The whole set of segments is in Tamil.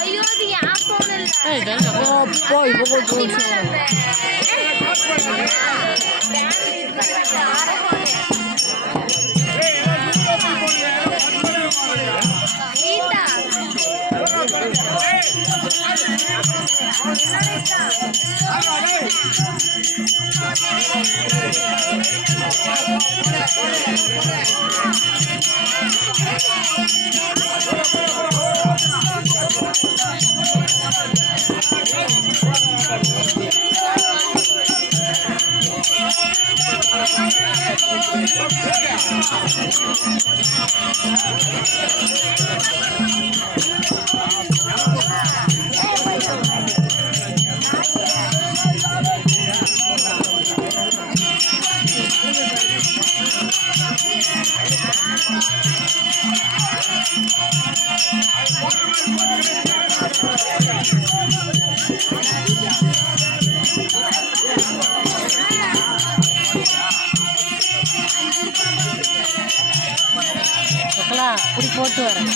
ஐயோ அது யார் போன் இல்ல அப்பா இப்போ போன் அப்படி போட்டு வரேன்.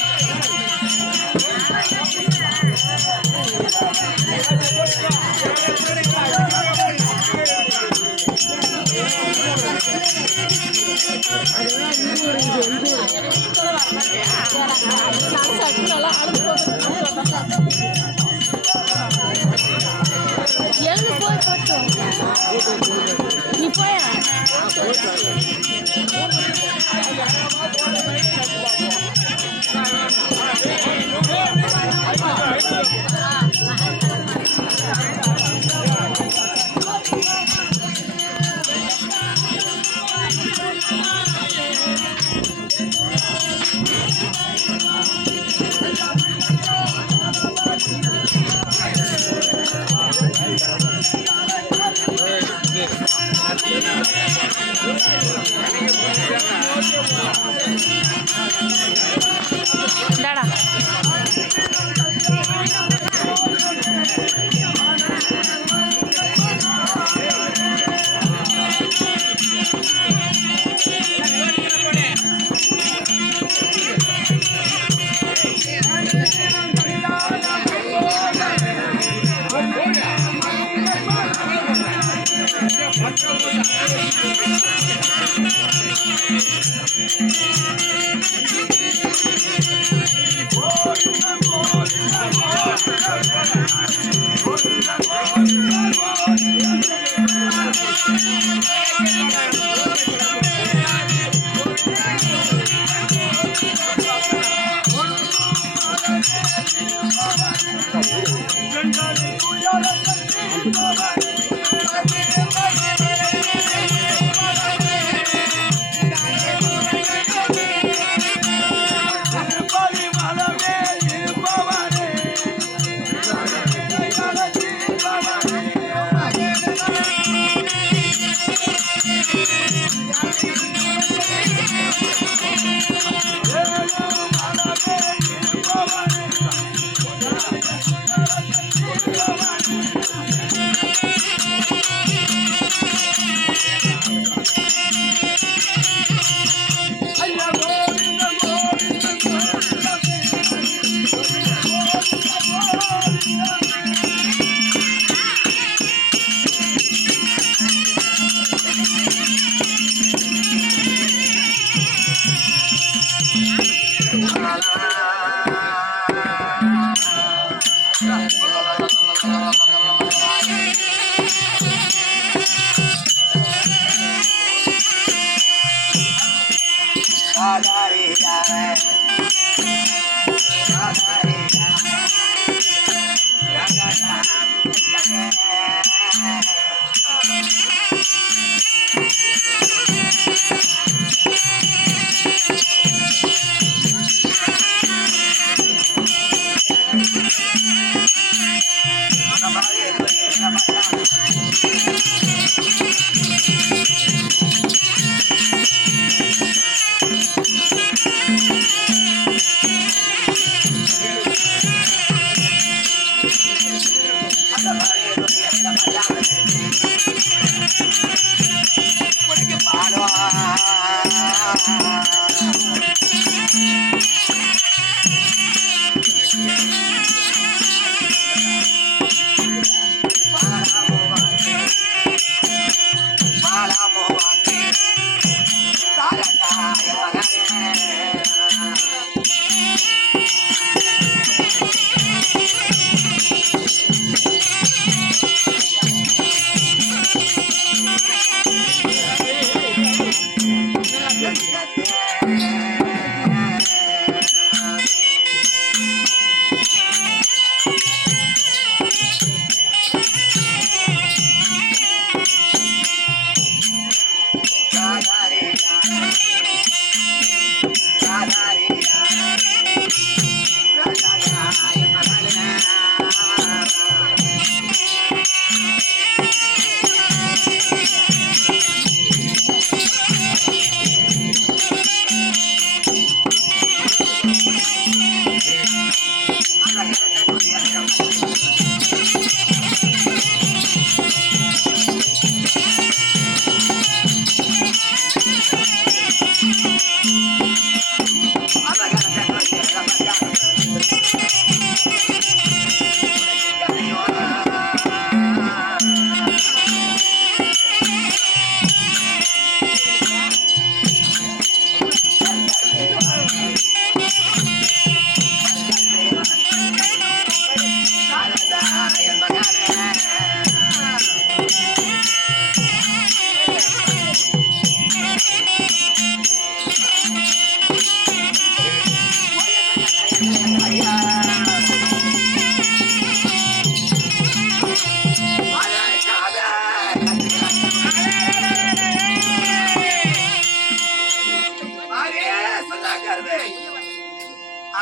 எழுந்து போய் போட்டு நீ போயா இந்தாடா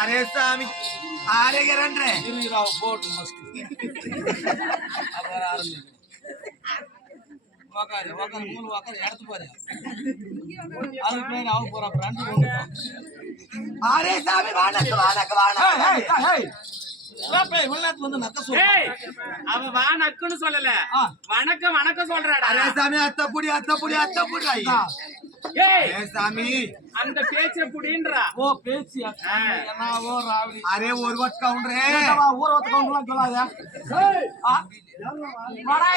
अरे सामी अरे गरंड्रे இருராவ போட் மஸ்ட் அப்புறம் ஆரம்பிங்க வாக்காரு மூணு வாக்காரு எடுத்து பாரு அது பேர் ஆக போற பிராண்ட் अरे सामी வானக்கு வானக்கு வானக்கு ஏய் ஏய் ஏய் வெளிநாட்டுல வந்து நக்க சொல்ற அவ வானக்குன்னு சொல்லல வணக்கம் வணக்கம் சொல்றாடா अरे सामी அத்த புடி ஐயா ஏய் अरे सामी அந்த பேச்ச புடின்றா ஓ பேச்சி என்னவோ ராவடி अरे ஒரு வாட் கவுண்டரே என்னவா ஊர வத்த கவுண்டலாம் சொல்லாத ஏய் வாடா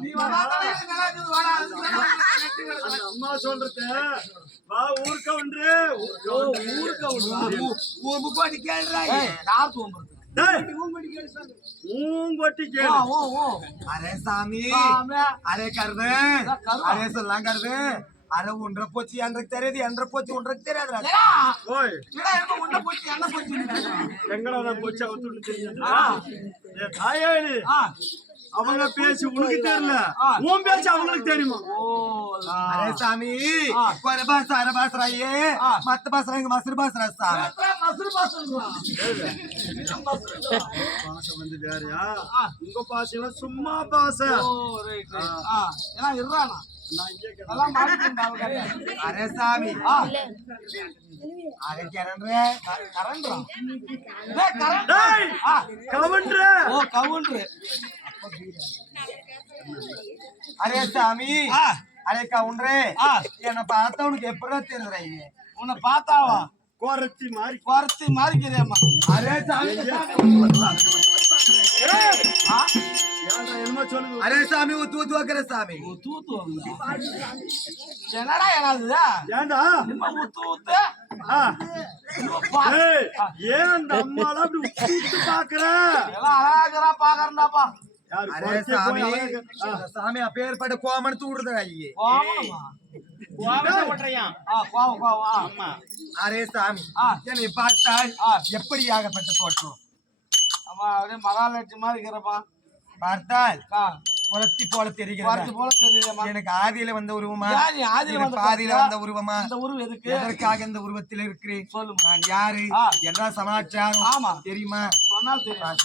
நீ வாடா நல்லா இருக்குது வாடா அம்மா சொல்றது வா ஊர் கவுண்டரு ஊர் கவுண்டர் ஊர் முப்பாடி கேளுடா ஏய் யார் தூம்பறது ஊங்கொட்டி ஓ கேளு ஓ अरे सामी சாமே अरे कर दे अरे सल्ला कर दे अरे उंडर पोची अंडर तेरेदी अंडर पोची उंडर तेरेदरा ஓய் இடா என்ன உன்ன போச்சு என்ன போச்சு எங்கடா போச்சு அவத்துன்னு தெரியுதா ஏ தாயேடி அவங்க பேசி உனக்கு தெரியல உன் பேசி அவங்களுக்கு தெரியுமா ஓ अरे सामी कोरे बास रहिए मत बास रहेंगे मसर बास रहा மசுரு பாசுறா பாச வந்து வேறயா உங்க பாசையில சும்மா பாச ஓ ரைட் ஏனா இருறானா நான் இங்கே நல்லா மாட்டிட்டாங்க अरे सामी अरे करन रे கரண்ட்ரா டேய் கரண்ட் டேய் கவுண்டர் ஓ கவுண்டர் अरे सामी अरे कौंडरे என்ன பார்த்தா உனக்கு எப்படா தெரியுதுடா இது உன்னை பார்த்தாவா கோரச்சி மாதிரி குறத்தி மாறிக்கிறேம்மா अरे सामी ஏய் ஏன்டா என்னமோ சொல்லுது अरे सामी तू करे सामी தூத்து என்னடா ஏனாதுதா ஏன்டா நிம்ம ஊத்து ஏய் ஏன் அந்த அம்மால அப்படி உத்து பாக்குற எல்லாம் அழகா பாக்கறண்டாப்பா யாரு अरे सामी सामी अपेर पड़ कोमन तूड़दा ये கோமணமா கோவம் ஆமா அரே சாமி என்னை பார்த்தால் எப்படியாகப்பட்ட தோற்றம் ஆமா அப்படியே மகாலட்சுமி மாதிரி இருக்கிறப்பா பார்த்தால் குளத்தி போல தெரிகிறது போல தெரியுது எனக்கு ஆதியில வந்த உருவமா ஆதியில வந்த பாதியில வந்த உருவமா இந்த உருவம் எதுக்கு எதற்காக இந்த உருவத்தில் இருக்கிறேன் சொல்லுங்க நான் யாரு என்ன சமாச்சாரம் ஆமா தெரியுமா சொன்னால் தெரியும்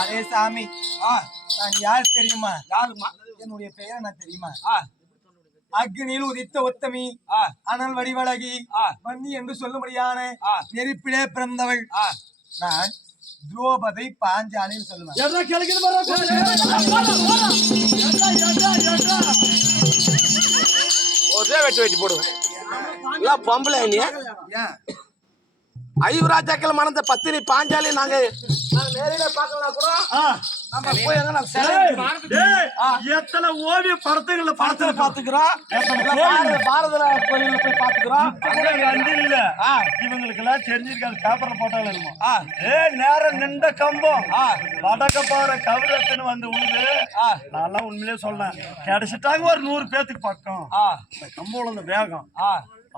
அரே சாமி, நான் யார் தெரியுமா? யாருமா? என்னுடைய பெயர் என்ன தெரியுமா? அக்னியில் உதித்த உத்தமி, அனல் வடிவழகி, வன்னி என்று சொல்லும்படியான நெருப்பிலே பிறந்தவள். நான் துரோபதை பாஞ்சாலின்னு சொல்லுவேன். ஒரே வெட்டி போடுவேன். பொம்பளை நீ ஐவராஜாக்கள் மணந்த பத்தினி பாஞ்சாலி நாங்க நேரில பார்க்கலாம் கூட நம்ம போய் எத்தனை ஓவிய படத்துல பாத்துக்கிறோம். பாரத கோயில போய் பாத்துக்கிறோம். இவங்களுக்கு எல்லாம் தெரிஞ்சிருக்காது. பேப்பர்ல போட்டாலும் இருக்குமா? நேரம் நின்ற கம்பம் வடக்க போற கவிரத்துன்னு வந்து உழுது. நான் உண்மையிலேயே சொல்றேன், கிடைச்சிட்டாங்க ஒரு 100 பேத்துக்கு பக்கம். கம்பம் இந்த வேகம்.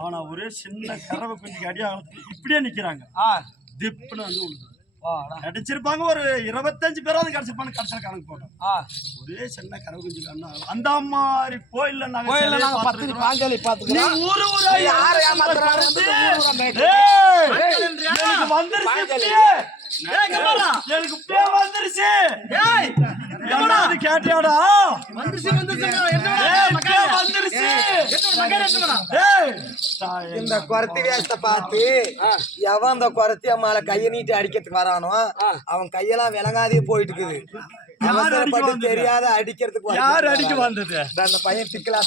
ஆனா ஒரே சின்ன கறவை குஞ்சுக்கு அடியாளத்துக்கு இப்படியே நிக்கிறாங்க. திப்புன்னு வந்து உழுது அடிச்சிருப்பாங்க. ஒரு 25 பேராவது கிடைச்சிருப்பாங்க. கடைசியில் கணக்கு போட்டோம். ஒரே சின்ன கறவை குஞ்சு அந்த மாதிரி கோயில்ல நாங்க பத்தினி பாஞ்சாலி பாத்துக்கிறோம். ஊரு ஊரா யாரை ஏமாத்துறாங்க? எனக்கு வந்துருச்சு. எனக்கு பே வந்துருச்சு. கேட்டியாடா? இந்த குரத்தி வேஷத்தை பார்த்து எவன் இந்த குரத்தி அம்மால கைய நீட்டி அடிக்கிறதுக்கு வரானோ அவன் கையெல்லாம் விளங்காதே போயிட்டு இருக்குது. அவசரப்பட்டு தெரியாத அடிக்கிறதுக்கு யார் அடிக்க வந்தது? அந்த பையன் திக்கலாம்.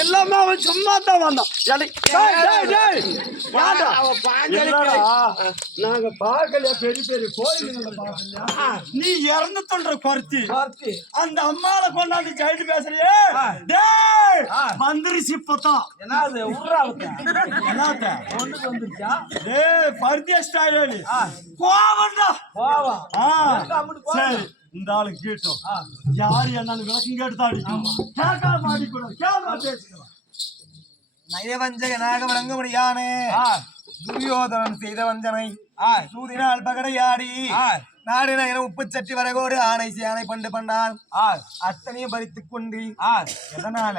எல்லாமே அவன் சும்மா தான் வந்தான். நாங்க பாக்கலையா பெரிய பெரிய கோயிலுங்களை பாக்கலையா? நீ இறந்து தொன்ற குறத்தி அந்த அம்மால கொண்டாந்து கைது பேசுறியே. வந்துருச்சு இப்பதான். என்னது உருறாவுக்கு என்னத்த ஒண்ணுக்கு வந்துருச்சா? பருத்திய ஸ்டைல் கோவம்டா. கோவம் சரி, இந்த ஆளு கேட்டோம். யாரு என்னன்னு விளக்கம் கேட்டுதான் அடிக்கணும். கேட்காம அடிக்கணும். கேமரா பேசிக்கலாம். நயவஞ்சகனாக விளங்கும்படியானே துரியோதனன் செய்த வஞ்சனை சூதினால் பகடையாடி நாடு நகர உப்பு சட்டி வரகோடு ஆணை சேனை பண்டு பண்ணால் அத்தனையும் பறித்துக் கொண்டு எதனால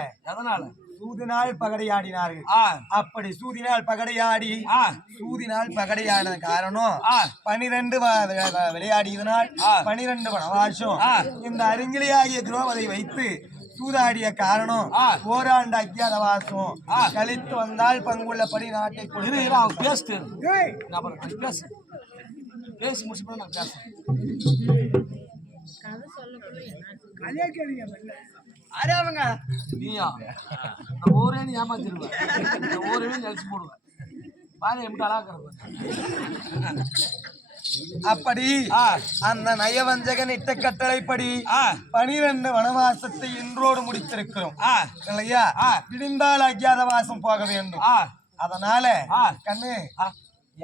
சூதினால் பகடையாடினார்கள். அப்படி சூதினால் பகடையாடின காரணம் 12 விளையாடியதனால் 12 வனவாசம் இந்த அருங்கிலியாகிய துரோபதை வைத்து சூதாடிய காரணம் ஓராண்டு அஜ்ஞாதவாசம் கழித்து வந்தால் பங்குள்ளபடி நாட்டை பேசி முடிச்சு நான் அரே அவங்க நீயா ஊரே நீ ஏமாத்திருவேன். ஊரே நெளிச்சு போடுவேன். பாரு எப்படி அழகாக்குறது. அப்படி அந்த நயவஞ்சகன் இட்ட கட்டளைப்படி 12 வனவாசத்தை இன்றோடு முடித்திருக்கிறோம் இல்லையா? விடிந்தால் அஜ்ஞாதவாசம் போக வேண்டும். அதனால கண்ணு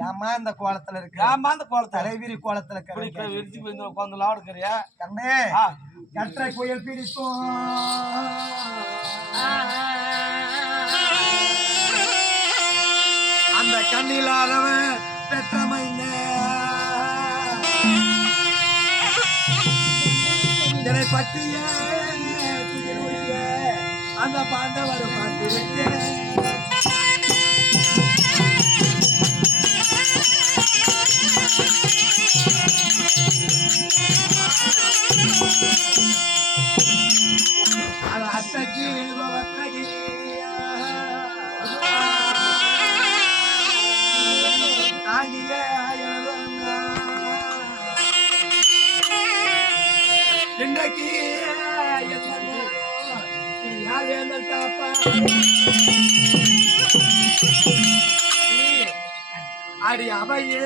ஏமா இந்த கோலத்துல இருக்கு? ஏமா இந்த கோலத்துல தலைவிரி கோலத்துல விரிச்சு உட்காந்து லாடுக்கிறியா? கண்ணு கற்றை புயல் பிடித்தோம் அந்த கண்ணில்லாதவன் பெற்றமைங்க என்னை பற்றிய அந்த பாண்டவர் பார்த்திருக்கேன். அத்தகி இன்னைக்கு அடி அவையே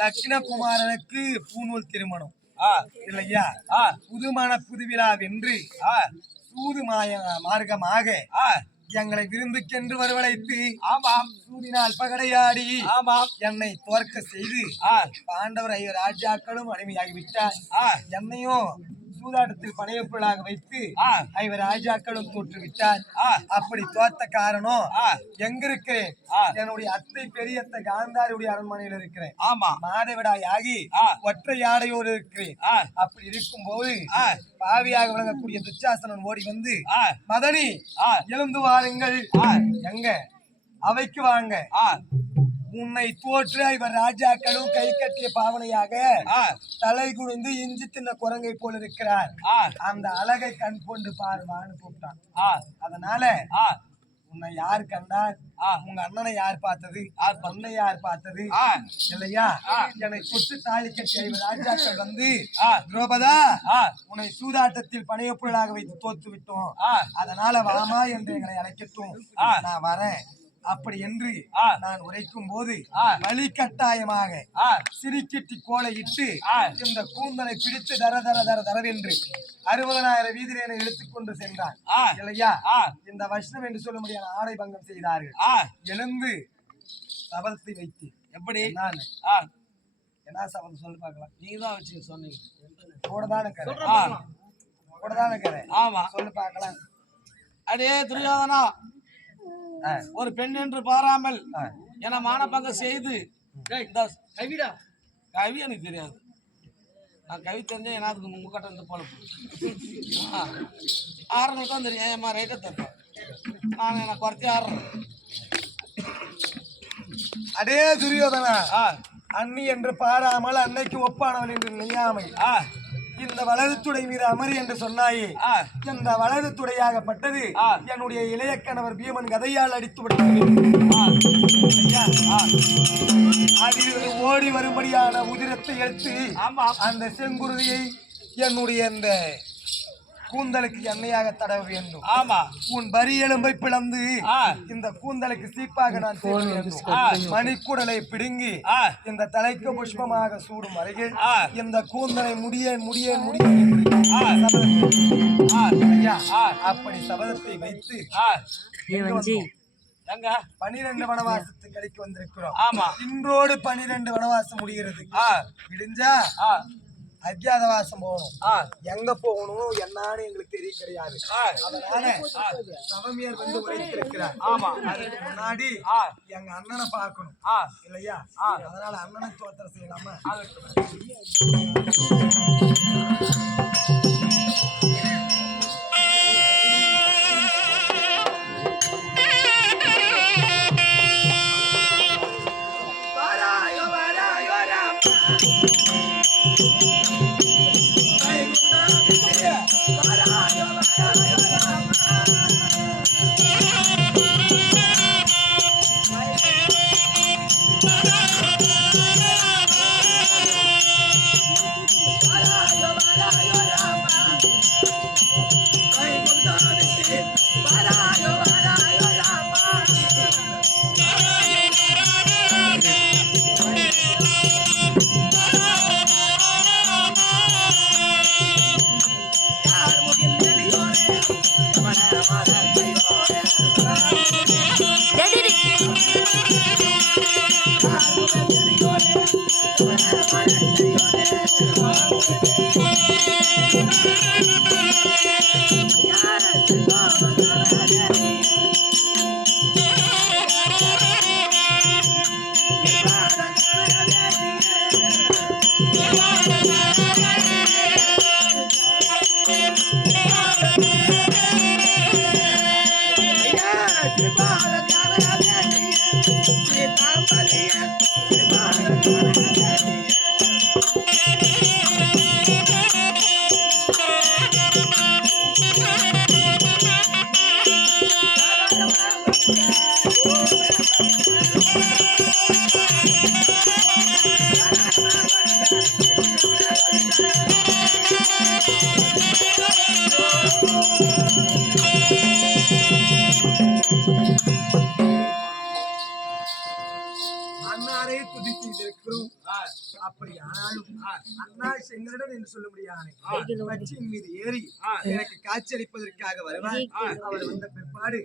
லட்சுமணகுமாரனுக்கு பூநூல் திருமணம் இல்லையா? புதுமண புதுவிழா வென்று சூது மார்க்கமாக எங்களை விருந்துக்கென்று வரவழைத்து சூதினால் பகடையாடி என்னை தோற்க செய்து பாண்டவர் 5 ராஜாக்களும் அடிமையாகிவிட்டார். என்னையும் சூதாட்டத்தில் பணையப்பொருளாக வைத்து 5 ராஜாக்களும் தோற்றுவிட்டார். அப்படி தோற்ற காரணம் எங்க இருக்கிறேன்? என்னுடைய அத்தை பெரியத்த காந்தாரியுடைய அரண்மனையில் இருக்கிறேன். மாதவிடாய் ஆகி ஒற்றை யாடையோடு இருக்கிறேன். அப்படி இருக்கும் போது பாவியாக விளங்கக்கூடிய துச்சாசனன் ஓடி வந்து, மதனி எழுந்து வாருங்கள், எங்க அவைக்கு வாங்க, உன்னை தோற்று 5 ராஜாக்களும் கை கட்டிய பாவனையாக தலை குனிந்து இஞ்சி தின்ன குரங்கை போல் இருக்கிறார். அந்த அழகை கண் கொண்டு பாருமான்னு கூப்பிட்டான். அதனால உன்னை யார் கண்டார்? உங்க அண்ணனை யார் பார்த்தது? பொண்ணை யார் பார்த்தது? இல்லையா? என்னை தொட்டு தாலி கட்டி 5 ராஜாக்கள் வந்து, திரௌபதா உன்னை சூதாட்டத்தில் பணைய பொருளாக வைத்து தோற்று விட்டோம், அதனால வாமா என்று எங்களை அழைக்கட்டும், நான் வரேன் அப்படி என்று நான் உரைக்கும் போது வழிகட்டாயமாக சிரிக்கிட்டி கோலையிட்டு இந்த கூந்தலை பிடித்து தர தர தர தரவென்று 60,000 வீதியினை இழுத்துக்கொண்டு சென்றான் இல்லையா? இந்த வைஷ்ணவ என்று சொல்ல முடியாத ஆடை பங்கம் செய்தார்கள். எழுந்து சபதத்தை வைத்து, எப்படி நான் என்ன சபதம் சொல்லி பார்க்கலாம்? நீங்க தான் வச்சு சொன்னீங்க. கூடதான கரை. ஆமா, சொல்லி பார்க்கலாம். அடே துரியோதனா, ஒரு பெண் என்று பாராமல் என மானபங்கம் செய்து, கவிடா கவி எனக்கு தெரியாது, நான் கவி தெரிஞ்சேன் எனக்கு முக்கட்ட இருந்து போல ஆறுங்களுக்கும் தெரியும். ஏமா ரைட்டை தப்பேன் நான் என்ன குறைச்சி ஆடுறேன். அடே துரியோதனா, அண்ணி என்று பாராமல் அன்னைக்கு ஒப்பானவள் என்று நியாமை இந்த வலது துடை மீது அமரு என்று சொன்னாயே இந்த வலது துடையாகப்பட்டது என்னுடைய இளைய கணவர் பீமன் கதையால் அடித்து விடுகிறேன். அதில் ஓடி வரும்படியான உதிரத்தை எடுத்து அந்த செங்குருதியை என்னுடைய இந்த கூந்தலுக்கு எண்ணெயாக தடவ வேண்டும். ஆமா, உன் வரி எலும்பை பிளந்து இந்த கூந்தலுக்கு சீப்பாக நான் செய்ய வேண்டும். மணிக்குடலை பிடுங்கி இந்த தலைக்கு புஷ்பமாக சூடும் அருகில் இந்த கூந்தலை முடிய முடிய முடிய அப்படி சபதத்தை வைத்து 12 வனவாசத்துக்கு கழிக்கு வந்திருக்கிறோம். ஆமா, இன்றோடு 12 வனவாசம் முடிகிறது. விடிஞ்சா அஜ்ஞாதவாசம் போகணும். எங்க போகணும் என்னன்னு எங்களுக்கு தெரிய கிடையாது. அதனால சவமியர் வந்து உரைத்திருக்கிறார். அதுக்கு முன்னாடி எங்க அண்ணனை பார்க்கணும் இல்லையா? அதனால அண்ணனை தோத்திரம் செய்யலாமா? அண்ணாரே துதி செய்திருக்கிறோம். அப்படி ஆனாலும் அண்ணா செங்கலிடம் என்று சொல்ல முடியாது. பச்சின் மீது ஏறி எனக்கு காட்சியளிப்பதற்காக வருவார். அவர் வந்த பிற்பாடு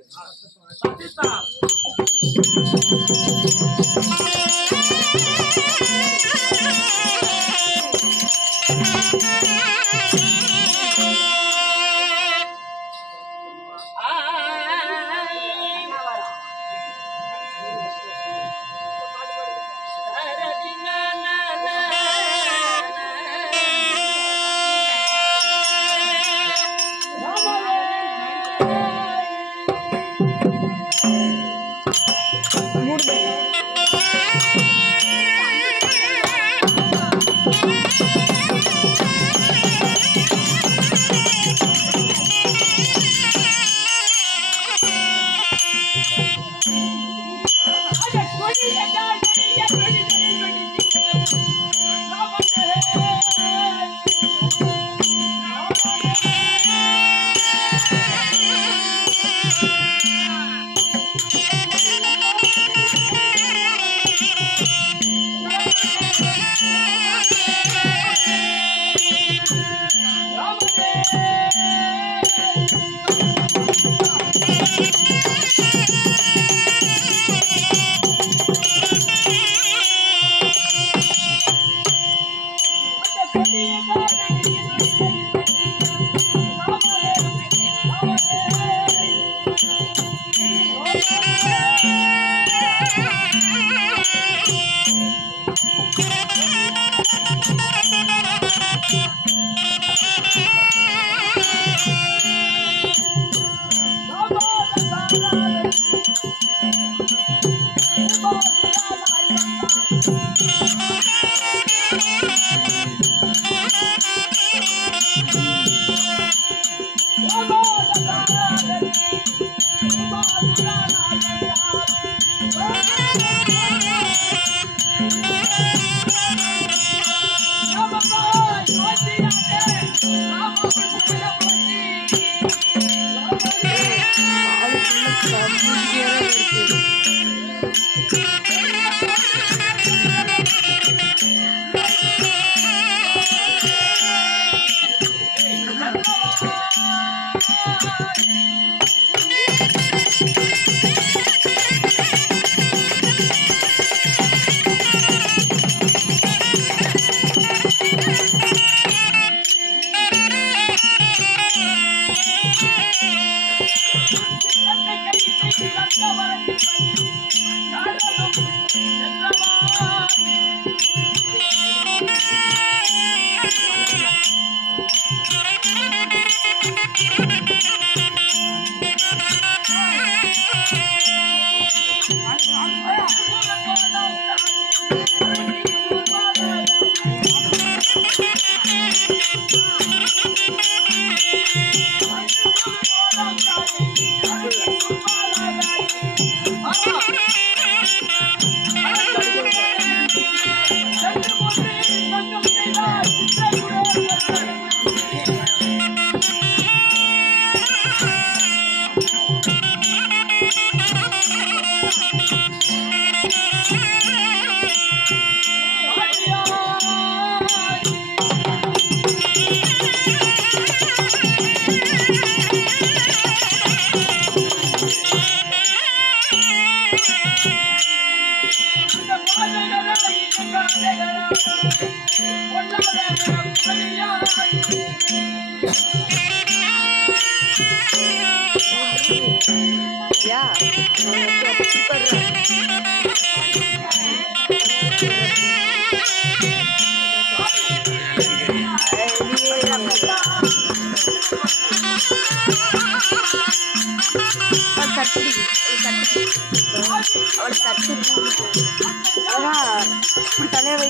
இப்படி தலையை வை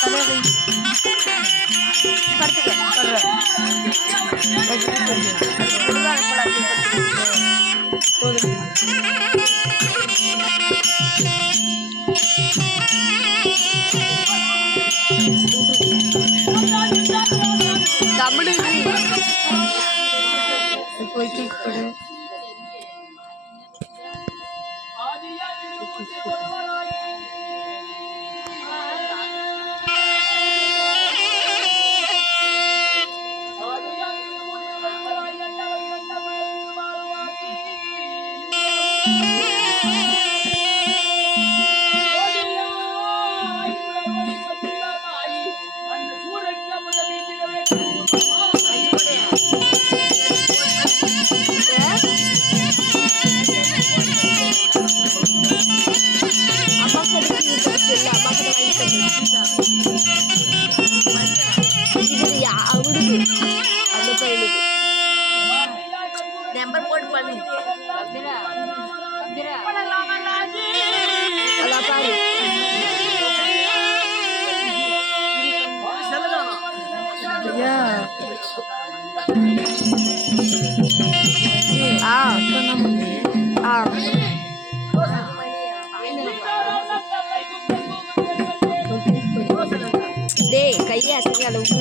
தலையை வை தமிழ் நம்பர் போட்டு பண்ணு பாரு டேய் கையை அசைங்க அளவுக்கு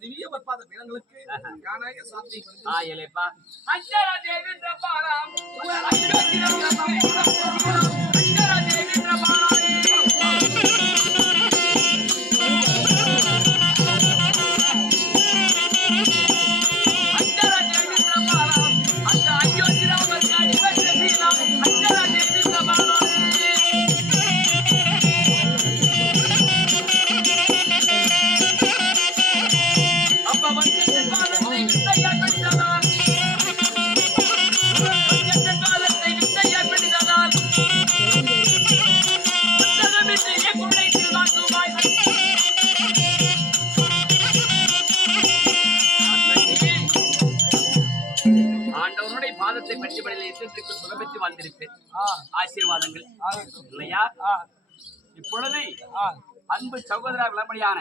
திவ்ய பற்பாத பீடங்களுக்கு காணாய சாந்தி ஆயலேப்பா அஞ்சரா தேவி பிரபாராம் அஞ்சரா தேவி பிரபாராம் அந்த அயோத்திராமர் அஞ்சரா தேவி பிரபாராம் ஆண்டவனுடைய பாதத்தை பற்றிபடியில் இன்றைக்கு சுகபெற்று வாழ்ந்திருப்பேன். ஆசீர்வாதங்கள் இல்லையா? இப்பொழுது அன்பு சகோதர விளம்படியான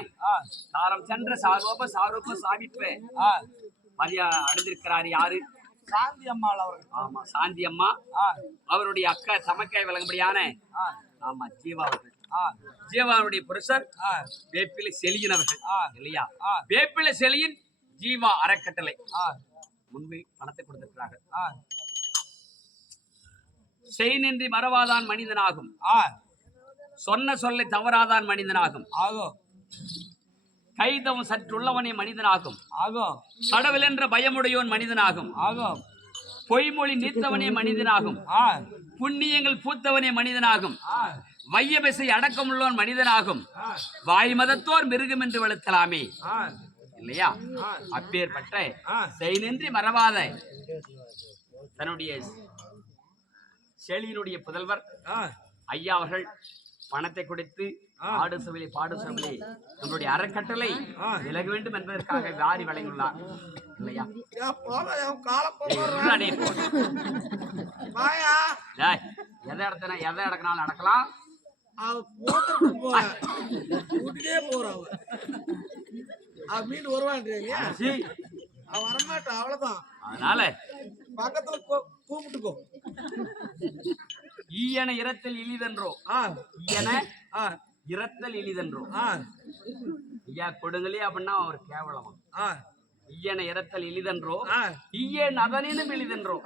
காலம் சென்ற சாரூப சாமிப்பு அடைந்திருக்கிறார். யாரு? சாந்தி அம்மாள் அவர்கள். ஆமா, சாந்தி அம்மா. அவருடைய அக்கா தமக்காய் விளங்கும்படியான ஆமா ஜீவா அவர்கள். ஜீவாவுடைய புருஷர் வேப்பிலை செலியன் அவர்கள் இல்லையா? வேப்பிலை செலியன் ஜீவா அறக்கட்டளை முன்பே பணத்தை கொடுத்திருக்கிறார்கள். செய் நின்றி மறவாதான் மனிதனாகும், சொன்ன சொல்லை தவறாதான் மனிதனாகும், கைதவம் சற்றுள்ளவனே மனிதனாகும், கடவுள் என்ற பயமுடையோன் மனிதனாகும், பொய்மொழி நீத்தவனே மனிதனாகும், புண்ணியங்கள் பூத்தவனே மனிதனாகும், வையபசை அடக்கமுள்ளோன் மனிதனாகும், வாய் மதத்தோர் மிருகம் என்று வளர்த்தலாமே இல்லையா? அப்பேற்பட்ட செய் நின்றி மறவாத தன்னுடைய செலியினுடைய புதல்வர் ஐயா அவர்கள் பணத்தை கொடுத்து ஆடு சபையிலே பாடு சபையிலே நம்மளுடைய அறக்கட்டளை விலக வேண்டும் என்பதற்காக வாரி வழங்கியுள்ளார் இல்லையா? எதை இடத்தினாலும் நடக்கலாம். மீன் வருவான்றீங்க, வரமாட்டேன் அவ்வளவுதான். அதனால பக்கத்துல கூப்பிட்டுக்கோ. ஈயன இரத்தல் இழிதென்றோ, ஈயன இரத்தல் இழிதென்றோ ஐயா கொடுங்களே அப்படின்னா அவர் கேவலமா? ஈயன இரத்தல் இழிதென்றோ, ஈயன் அதனினும் எளிதென்றோ,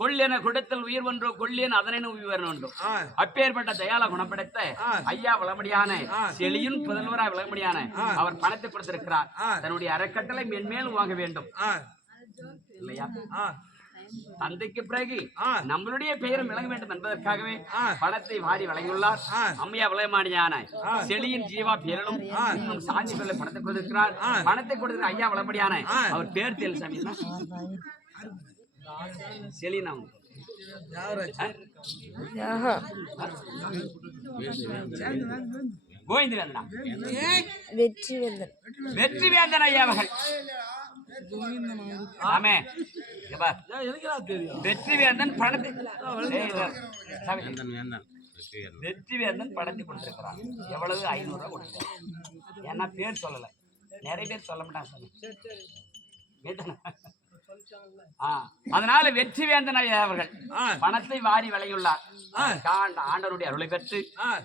கொள்ளென கொடுத்தல் உயர்வென்றோ, கொள்ளேன் அதனினும் உயர்வென்றோ. அப்பேற்பட்ட தயால குணப்படைத்த ஐயா விளம்படியான செலியும் புதல்வரா விளம்படியான அவர் பணத்தை கொடுத்திருக்கிறார். தன்னுடைய அறக்கட்டளை மென்மேலும் வாங்க வேண்டும் இல்லையா? தந்தைக்கு பிறகு நம்மளுடைய பெயரும் விளங்க வேண்டும் என்பதற்காகவே பணத்தை வாரி வழங்கியுள்ளார். அம்மையா விளம்படியான செலியின் ஜீவா பேரலும் இன்னும் சாந்தி சொல்ல பணத்தை கொடுத்திருக்கிறார். பணத்தை கொடுத்திருக்கிற ஐயா விளம்படியான அவர் பேர் தெரியல சாமி, செலினா கோவிந்தவேந்தனா வெற்றி வேந்தன் ஐயா அவர்கள். ஆமே வெற்றி வேந்தன் பணத்தை வெற்றி வேந்தன் பணத்தை கொடுத்திருக்கிறார். எவ்வளவு? 500 ரூபாய் கொடுத்தார். ஏன்னா பேர் சொல்லல, நிறைய பேர் சொல்ல மாட்டாங்க. அதனால வெற்றி வேந்தன் அவர்கள் பணத்தை வாரி வழங்கியுள்ளார். ஆண்டவருடைய அருளை பெற்று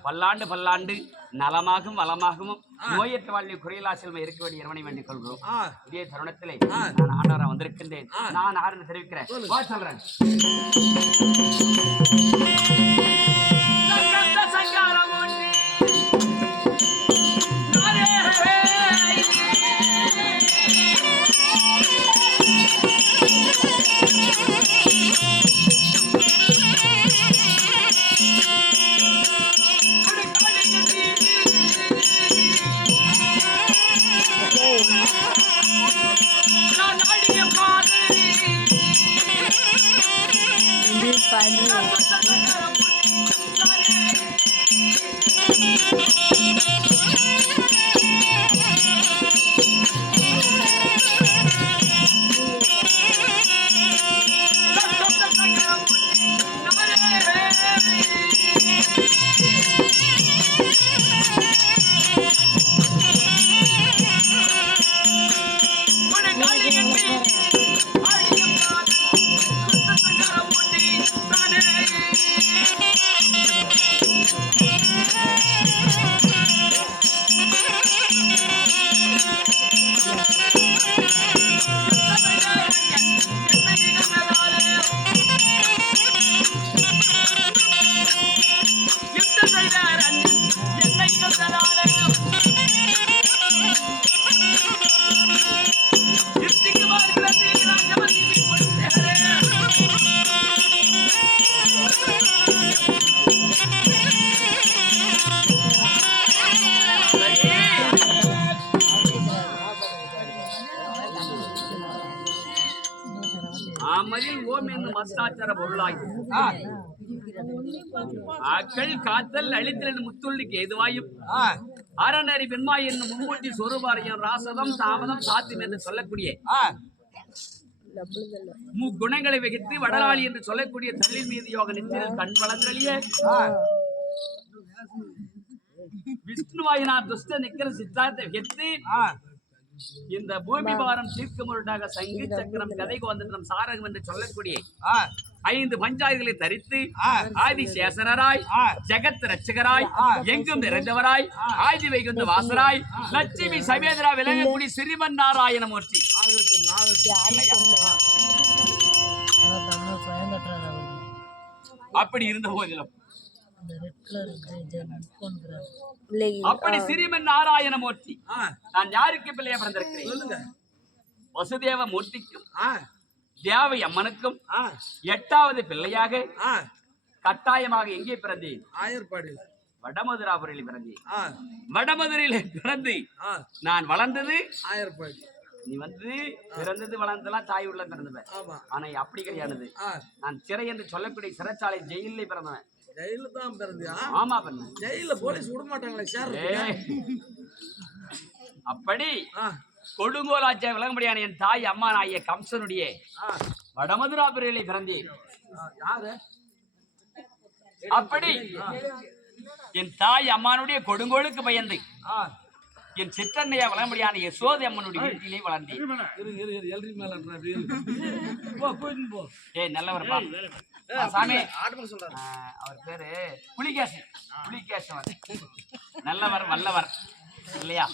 பல்லாண்டு பல்லாண்டு நலமாகவும் வளமாகவும் நோயற்ற வாழ்வில் குறையிலா செல்வம் இருக்க வேண்டிய இறைவனை வேண்டிக் கொள்கிறோம். இதே தருணத்திலே நான் ஆண்டவரா வந்திருக்கின்றேன். நான் ஆறுன்னு தெரிவிக்கிறேன். சொல்றேன். சங்காரம் அமரில் ஓம் என்னும் மத்தாச்சார பொருளாகி ஆக்கள் காத்தல் அழித்தல் என்னும் முத்துள்ளிக்கு எதுவாயும் அறநறி வெண்மாய் என்னும் மும்மூட்டி சொருபாரியம் ராசதம் தாமதம் சாத்தியம் என்று சொல்லக்கூடிய முக்குணங்களை வகித்து வடலாளி என்று சொல்லக்கூடிய தள்ளின் மீது யோக நித்திரல் கண் வளர்ந்தளிய விஷ்ணுவாயினார் துஷ்ட நிக்கிற சித்தார்த்தை வகித்து இந்த பூமி பாரம் தீர்க்க முருடாக சங்கி சக்கரம் கதை கோந்தனம் சாரகம் என்று சொல்லக்கூடிய 5 பஞ்சாயத்துகளை தரித்து ஆதி சேசனராய் ஜெகத் ரட்சகராய் எங்கும் நிறைந்தவராய் ஆதி வைகுந்த வாசராய் லட்சுமி சமேதரா விளங்கக்கூடிய ஸ்ரீமன் நாராயணமூர்த்தி அப்படி இருந்த போதிலும் அப்படி ஸ்ரீமன் நாராயணமூர்த்தி நான் யாருக்கு பிள்ளையா பிறந்திருக்கிறேன்? வசுதேவ மூர்த்திக்கும் தேவை அம்மனுக்கும் 8வது பிள்ளையாக கட்டாயமாக எங்கே பிறந்தேன்? ஆயர்பாடியில் வடமதுராபுரியில் பிறந்தேன். வடமதுரையில் பிறந்து நான் வளர்ந்தது ஆயர்பாடி. நீ வந்து பிறந்தது வளர்ந்தெல்லாம் தாய் உள்ள பிறந்தவன். ஆனா அப்படி கிடையாது. நான் சிறை என்று சொல்லக்கூடிய சிறைச்சாலை ஜெயிலே பிறந்தவன். ஜெயில தான் பிறந்தியா? ஆமா பண்ண. ஜெயில போலீஸ் விட மாட்டாங்களே சார். அப்படி கொடுங்கோலாச்ச விளங்கும்படியான என் தாய் அம்மா நாய கம்சனுடைய வடமதுராபுரியிலே பிறந்தேன். யாரு? அப்படி என் தாய் அம்மானுடைய கொடுங்கோளுக்கு பயந்து என் சிற்றன்னையா விளங்கும்படியான யசோதை அம்மனுடைய வீட்டிலே வளர்ந்தேன். ஏய் நல்லவர்ப்பா சாமி. அவர் பேரு புலிகேசவன். நல்லவர் வல்லவர் இல்லையா?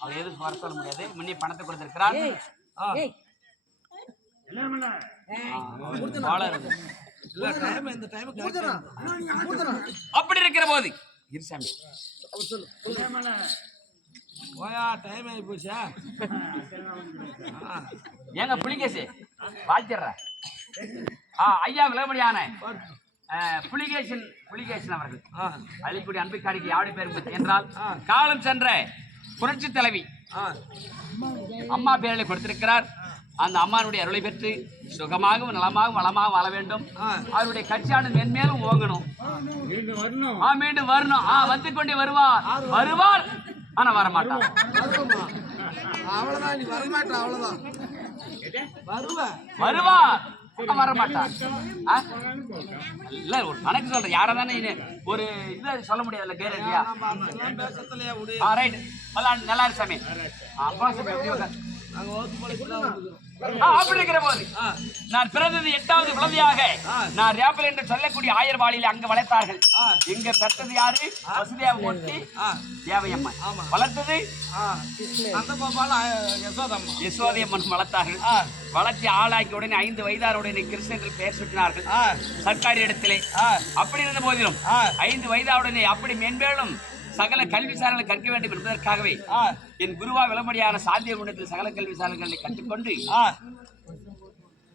அவர் எதுக்கு வர சொல்ல முடியாது. முன்னே பணத்தை கொடுத்திருக்கிறார். அப்படி இருக்கிற போது இருசாமி டைம் ஆகி போச்சா? ஏங்க புலிகேசி வாழ்த்திடுற ஐயா விளம்படியான புலிகேசன் அவர்கள் அழிக்கூடிய அன்பிற்காரிக்கு யாருடைய பேர் என்றால் காலம் சென்ற புரட்சி தலைவி அம்மா பேரலை கொடுத்திருக்கிறார். அந்த அம்மானுடைய அருளை பெற்று சுகமாகவும் நலமாகவும் வளமாக வாழ வேண்டும். அவருடைய கட்சியானது மென்மேலும் ஓங்கணும். மீண்டும் வரணும். வந்து கொண்டே வருவார் ஆனா வரமாட்டான். அவ்வளவுதான். நீ வரமாட்டா? அவ்வளவுதான். வருவார் வரமாட்டான். இல்ல ஒரு கணக்கு சொல்றேன். யாரா தானே ஒரு இது சொல்ல முடியாதுல்ல கேரண்டியா? ரைட் நல்லா இருக்கு சாமி. அப்படி இருக்கிற போது நான் பிறந்தது 8வது குழந்தையாக நான் ரேப்பல் என்று சொல்லக்கூடிய ஆயர்வாளியில் அங்க வளர்த்தார்கள். இங்க பெற்றது யாரு? வசுதேவ மூர்த்தி தேவையம்மன். வளர்த்தது யசோதை அம்மன் வளர்த்தார்கள். வளர்ச்சி ஆளாக்கி உடனே 5 வயதாருடனே கிருஷ்ணர்கள் பெயர் சுற்றினார்கள் சர்க்காரி இடத்திலே. அப்படி இருந்த போதிலும் 5 வயதாவுடனே அப்படி மென்மேலும் சகல கல்விசாலைகளை கற்க வேண்டும் என்பதற்காகவே என் குருவா விளம்படியான சாந்திய குண்டத்தில் சகல கல்விசாலைகளை கற்றுக்கொண்டு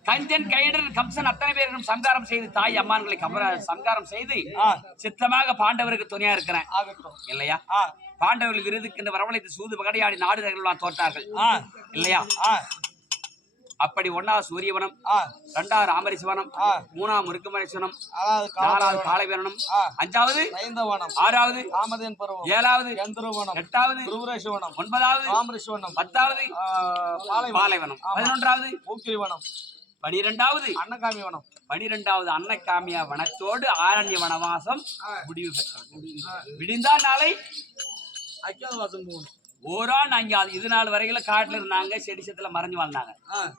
கஞ்சன் கைடன் கம்சன் அத்தனை பேரும் சங்காரம் செய்து தாய் அம்மான்களை சங்காரம் செய்து சித்தமாக பாண்டவருக்கு துணையா இருக்கிறேன் இல்லையா? பாண்டவர்கள் விருதுக்கு வரவழைத்து சூது பகடையாடி நாடு நகர்கள்லாம் தோற்றார்கள் இல்லையா? அப்படி 1வது சூரியவனம், 2வது ராமரிசவனம், 3வது முருக்கமரேஸ்வரம், 4வது காளைவனம், 5வது 6வது 7வது 8வது 9வது ராமரிசவனம், 10வது பாலைவனம், 11வது ஊக்கிரிவனம், 12வது அன்னகாமிவனம், 12வது அன்னகாமிய வனத்தோடு ஆரண்ய வனவாசம் முடிவு பெற்றது. விடிந்தால் நாளை அக்கியாதவாசம் போகணும். ஓரான் அங்க இது நாள் வரையில காட்டுல இருந்தாங்க, செடிசத்துல மறைஞ்சு வாழ்ந்தாங்க.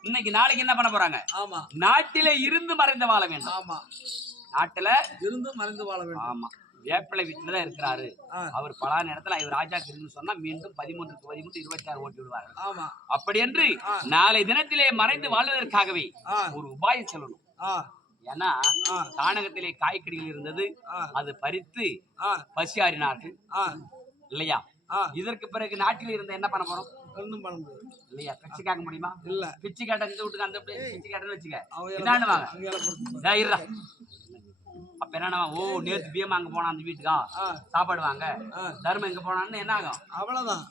இன்னைக்கு நாளைக்கு என்ன பண்ண போறாங்க? நாட்டில இருந்து மறைந்து வாழ வேண்டும். நாட்டுல இருந்து மறைந்து வாழ வேண்டும். ஆமா, வேப்பிலை வீட்டுலதான் இருக்கிறாரு அவர். பல நேரத்துல இவர் ராஜா இருந்து சொன்னா மீண்டும் 13க்கு 13 26 ஓட்டி விடுவார்கள். ஆமா, அப்படி என்று நாளை தினத்திலே மறைந்து வாழ்வதற்காகவே ஒரு உபாயம் சொல்லணும். ஏன்னா கானகத்திலே காய்கறிகள் இருந்தது, அது பறித்து பசியாறினார்கள் இல்லையா? இதற்கு பிறகு நாட்டில் இருந்த என்ன பண்ண போறோம்? ஒண்ணும் பண்ண முடியாது இல்லையா? பிச்சை கேட்க முடியுமா? இல்ல. பிச்சை கேட்ட இந்த வீட்டுக்கு அந்த பிச்சை கேட்டன்னு வச்சுக்க என்னன்னு வாங்க. அப்ப என்ன? ஓ, நேற்று பிஎம் அங்க போனா அந்த வீட்டுக்கா சாப்பாடு வாங்க, தர்மம் எங்க போனான்னு என்ன ஆகும்? அவ்வளவுதான்,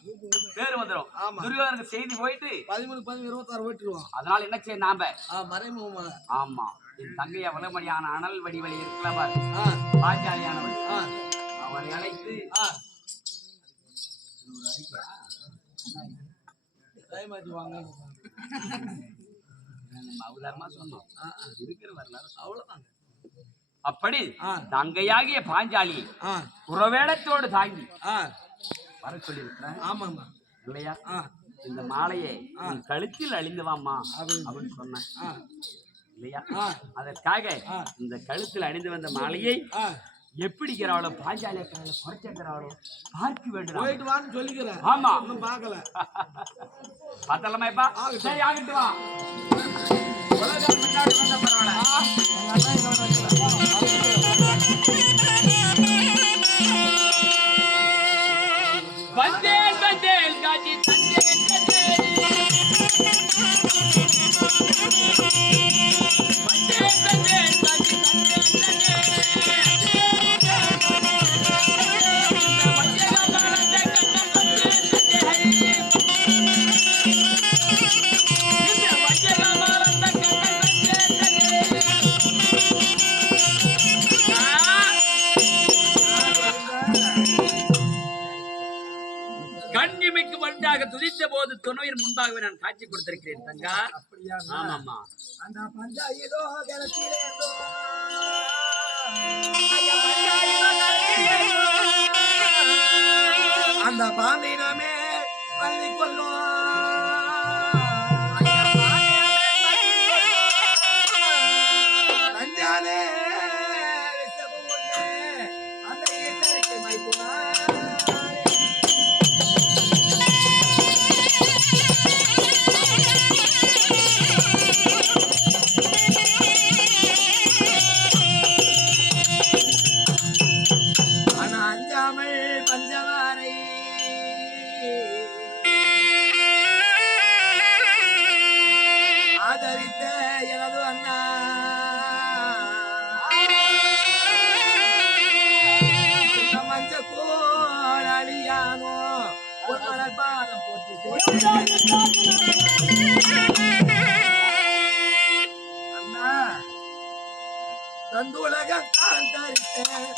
பேரு வந்துடும். துரியோதனுக்கு செய்தி போயிட்டு 13 26 ஓட்டிடுவோம். அதனால என்ன செய்ய நாம மறைமுகமாக? ஆமா, என் தங்கையா வளமடியான அனல் வடிவழி இருக்கிறவர் பாஞ்சாலியானவள், அவரை அழைத்து அப்படி தங்கையாகிய பாஞ்சாலி புறவேடத்தோடு தாங்கி வர சொல்லியிருக்கிறேன். ஆமாமா இல்லையா? இந்த மாலையை கழுத்தில் அணிந்துவாமா அப்படின்னு சொன்னேன் இல்லையா? அதற்காக இந்த கழுத்தில் அணிந்து வந்த மாலையை எப்படிக்கிறாளோ பாஞ்சாலிய குறைச்சிருக்கிறாளோ பார்க்க வேண்டும். போயிட்டு வான்னு சொல்லிக்கிறேன். ஆமா, ஒன்னும் பார்க்கல. பார்த்தலாமாப்பா? சரி, ஆகிட்டு வா. உலகம் முன்னாடி வந்த பரவாயில்ல. வந்தேன் வந்தேன் காட்சி தந்தேன் தந்தேன் வந்தேன் வந்தேன் காட்சி தந்தேன் தந்தேன் துதித்த போது துணையின் முன்பாகவே நான் காட்சி கொடுத்திருக்கிறேன் தங்கா. ஆமாமா, அந்த பஞ்சாயிரோ கலத்திலேதோ அந்த பாம்பினமே பள்ளி கொள்ளும் அஞ்சாலே அந்த ஈட்டருக்கு மைப்புனா தந்துலகம் தான் தரித்தேன்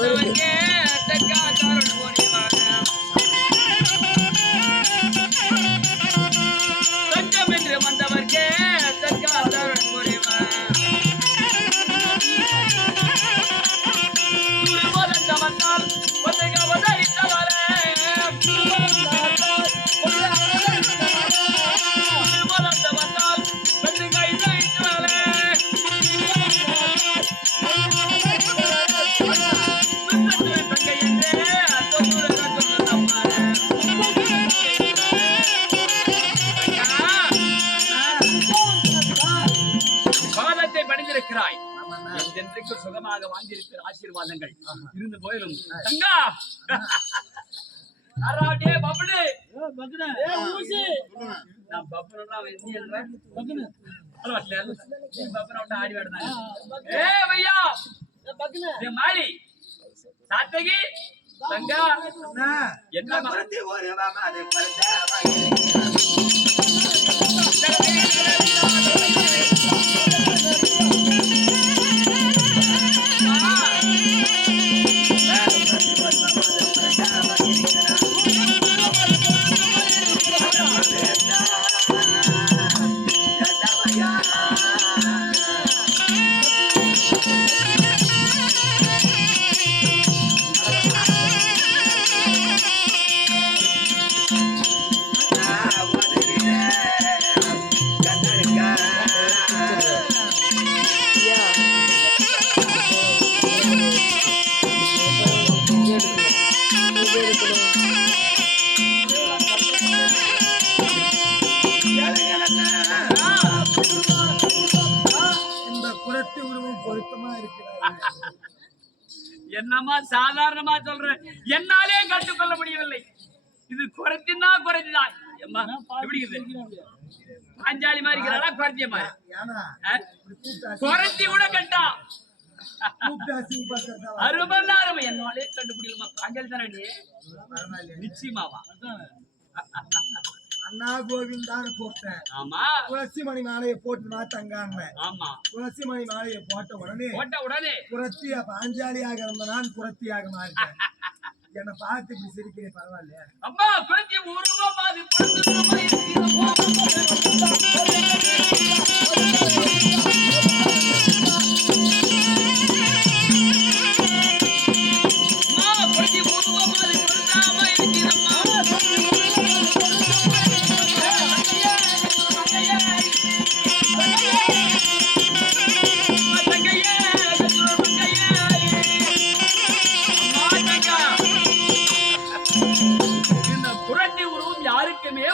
வந்தவர்க்கே தற்காத்தாருள் புரிவான். தஞ்சம் என்று வந்தவர்க்கே தற்காத்தாருள் புரிவான். துருவதந்த வந்தால் ஒத்தைக அவதரித்தவரே. துருவதந்த வந்தால் ஒத்தைக இதைத்தவரே. தங்கை என்றே தொட்டுலக சொல்லுதம்மாரே. பாதத்தை பணிந்திருக்கிறாய். என்றென்றைக்கு சுகமாக வாழ்ந்திருக்கிற ஆசீர்வாதங்கள் இருந்து போயிடும். தங்கா அராடே பப்ளு ஏ ஊசி நான் பப்ளுனா வெந்தி என்றேன். பப்ளு பரவாயில்லை நீ பப்ளு விட்டு ஆடி வேடனா. ஏ பையா பக்ன ஏ மாலி சாத்தகி தங்கா என்ன மறந்து ஒரு மாமா அதே என்னமா சாதாரணமா சொல்றேன், என்னாலே கண்டுகொள்ள முடியவில்லை. இது குறைச்சுன்னா குறைச்சுதான். எப்படி பாஞ்சாலி மாதிரி இருக்கிறாரா குறைச்சிய மாதிரி குறைச்சி கூட கட்டா அருமல்ல அருமை. என்னாலே கண்டுபிடிக்கலாமா? பாஞ்சாலி தானே நிச்சயமாவா? அண்ணா கோவிந்தான்னு கூப்பிட்டேன். ஆமா துளசி மணி மாலையை போட்டு மாத்தாங்க. ஆமா துளசி மணி மாலையை போட்ட உடனே குரத்திய பாஞ்சாலியாக இருந்த நான் குரத்தியாக மாறிட்டேன். என்ன பார்த்து இப்படி சிரிக்கிறேன், பரவாயில்லையா? அம்மா குரத்தி உருவமாதி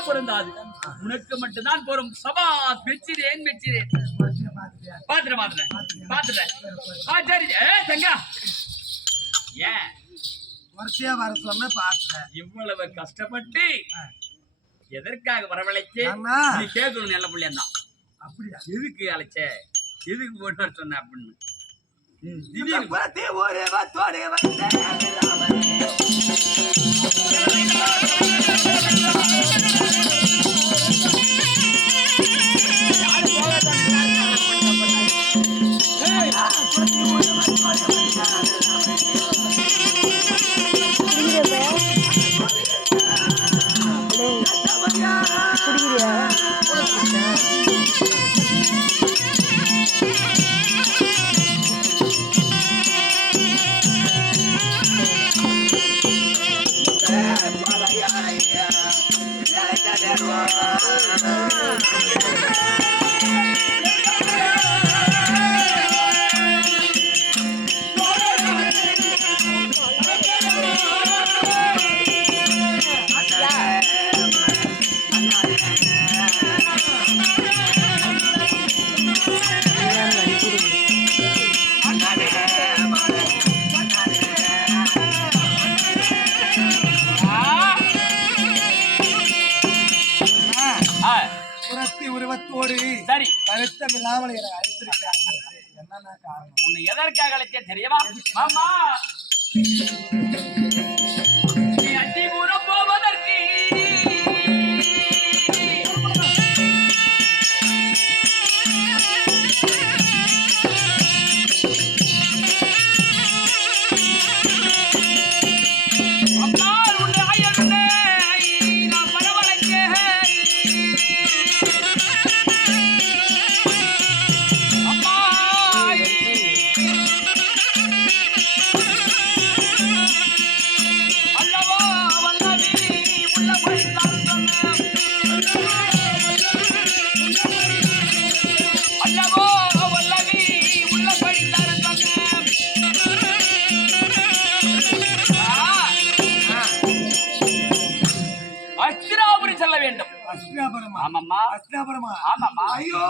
பொருந்தாது, உனக்கு மட்டும்தான் பொறும். சபா மெச்சிரேன் மெச்சிரேன். பாத்துட்டேன். சரி தங்கா ஏன் வரிசையா வர சொன்ன பாத்துட்டேன். இவ்வளவு கஷ்டப்பட்டு எதற்காக வரவழைச்சு நீ கேட்கணும். நல்ல பிள்ளையா தான். அப்படியா? எதுக்கு அழைச்ச, எதுக்கு போட்டு வர சொன்ன அப்படின்னு சரி வருத்தம் இல்லாமல் அழைத்திருக்காங்க. என்னன்னா காரணம்? உன்னை எதற்காக அழைத்தே தெரியுமா? மாமா நீ அத்திபுரம் போவதற்கு அஸ்தினாபுரமா? ஆமாம்மா அஸ்தினாபுரமா? ஆமாம்மா ஐயோ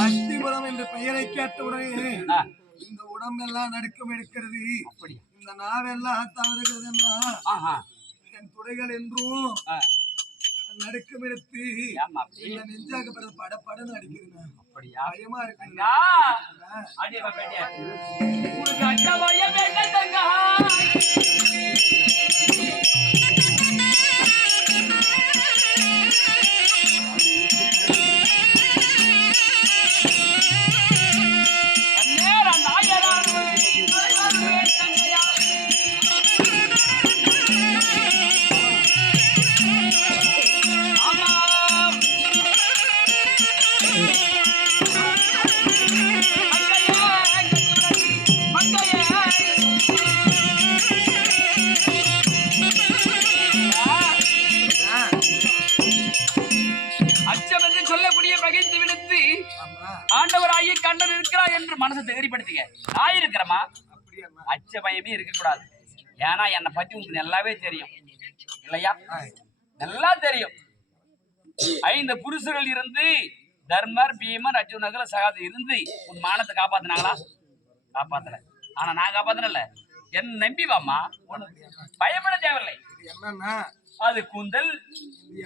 அஸ்திபுரம் என்ற பெயரை கேட்டவுடனே இந்த உடம்பெல்லாம் நடுக்கம் எடுக்கிறது. இந்த நாவெல்லாம் தவறுகிறதுன்னா என் துடைகள் என்றும் நடுக்கம் எடுத்து இந்த நெஞ்சாக படப்படன்னு அடிக்குதுங்க. பயமா இருக்குங்க. ஆண்டவராகி கண்ணன் இருக்கிறார் என்று மனசை தைரியப்படுத்திக்க. நான் இருக்கிறமா அச்ச பயமே இருக்கக்கூடாது. ஏன்னா என்னை பத்தி உங்களுக்கு நல்லாவே தெரியும் இல்லையா? நல்லா தெரியும். 5 புருஷர்கள் இருந்து தர்மர் பீமன் அர்ஜுனகர சகாதி இருந்து உன் மானத்தை காப்பாத்தினாங்களா? காப்பாத்தல. ஆனா நான் காப்பாத்தினல. என்ன நம்பி வாமா, பயப்பட தேவையில்லை. என்னன்னா அது கூந்தல்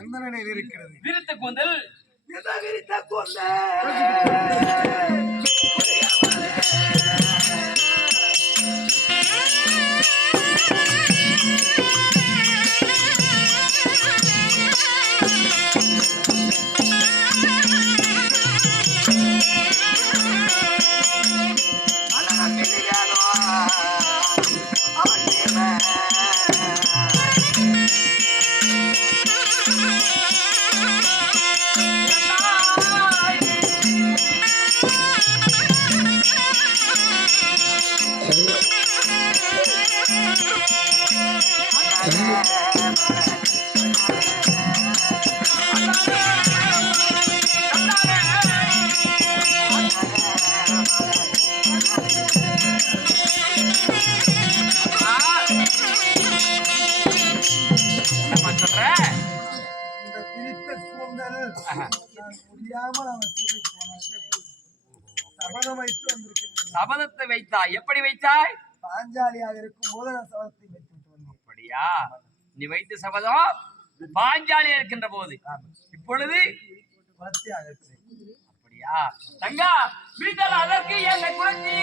எந்த நிலையில் இருக்கிறது? விருத்த கூந்தல். சபதத்தை வைத்தா? எப்படி வைத்தாய்? பாஞ்சாலியாக இருக்கும் போது நான் சபதத்தை வைத்து வந்தேன். அப்படியா? நீ வைத்த சபதம் பாஞ்சாலியா இருக்கின்ற போது, இப்பொழுது அப்படியா? தங்கா வீட்டால் அதற்கு என்னை குறைச்சி